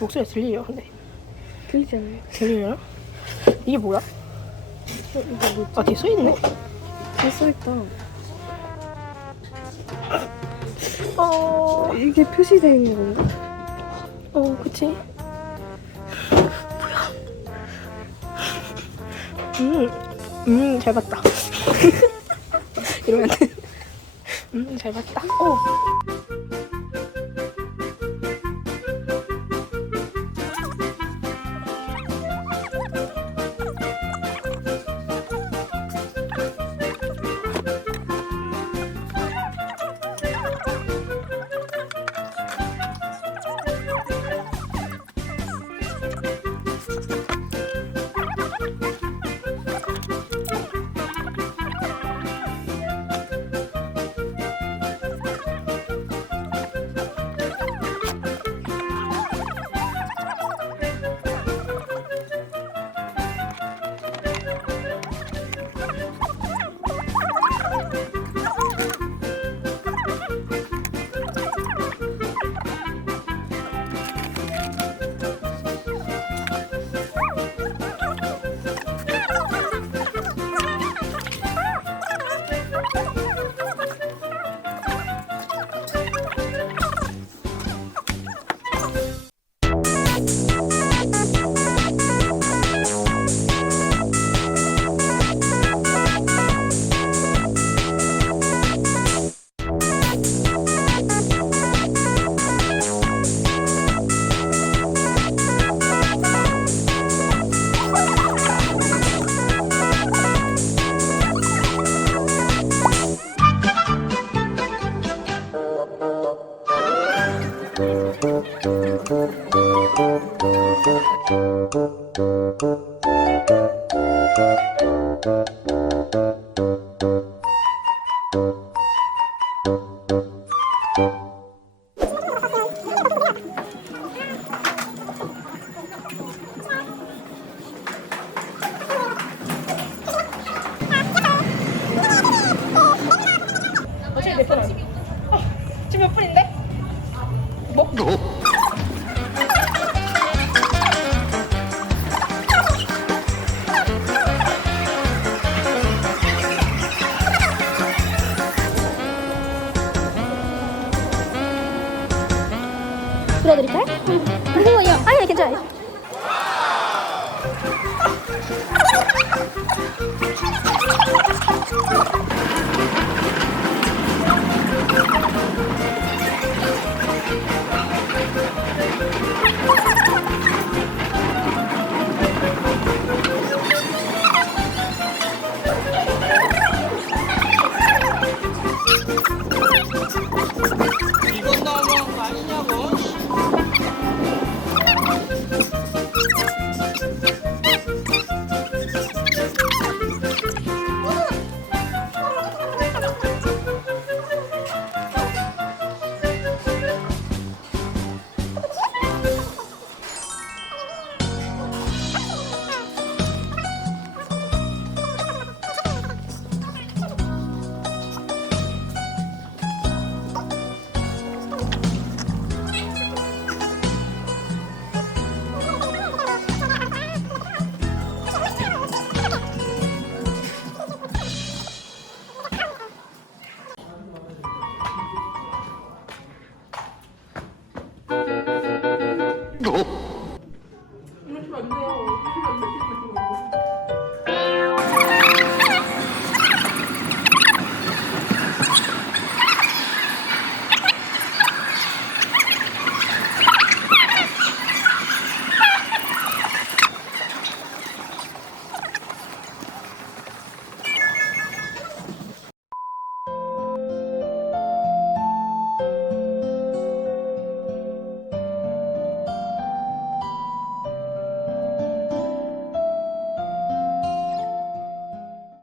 목소리 들리요, 근데. 들리지 않아요? 들려요? 이게 뭐야? 어, 이거 뭐지? 아, 뒤에 써있네? 다 써있다. 어, 이게 표시되어 있는 건가? 어, 그치. 뭐야? 음, 음, 잘 봤다. 이러면 안 돼. 음, 잘 봤다. 어. 지금 몇 분인데? 뭐? 불러드릴까요? 무서워요. 아니 괜찮아요. 哎呦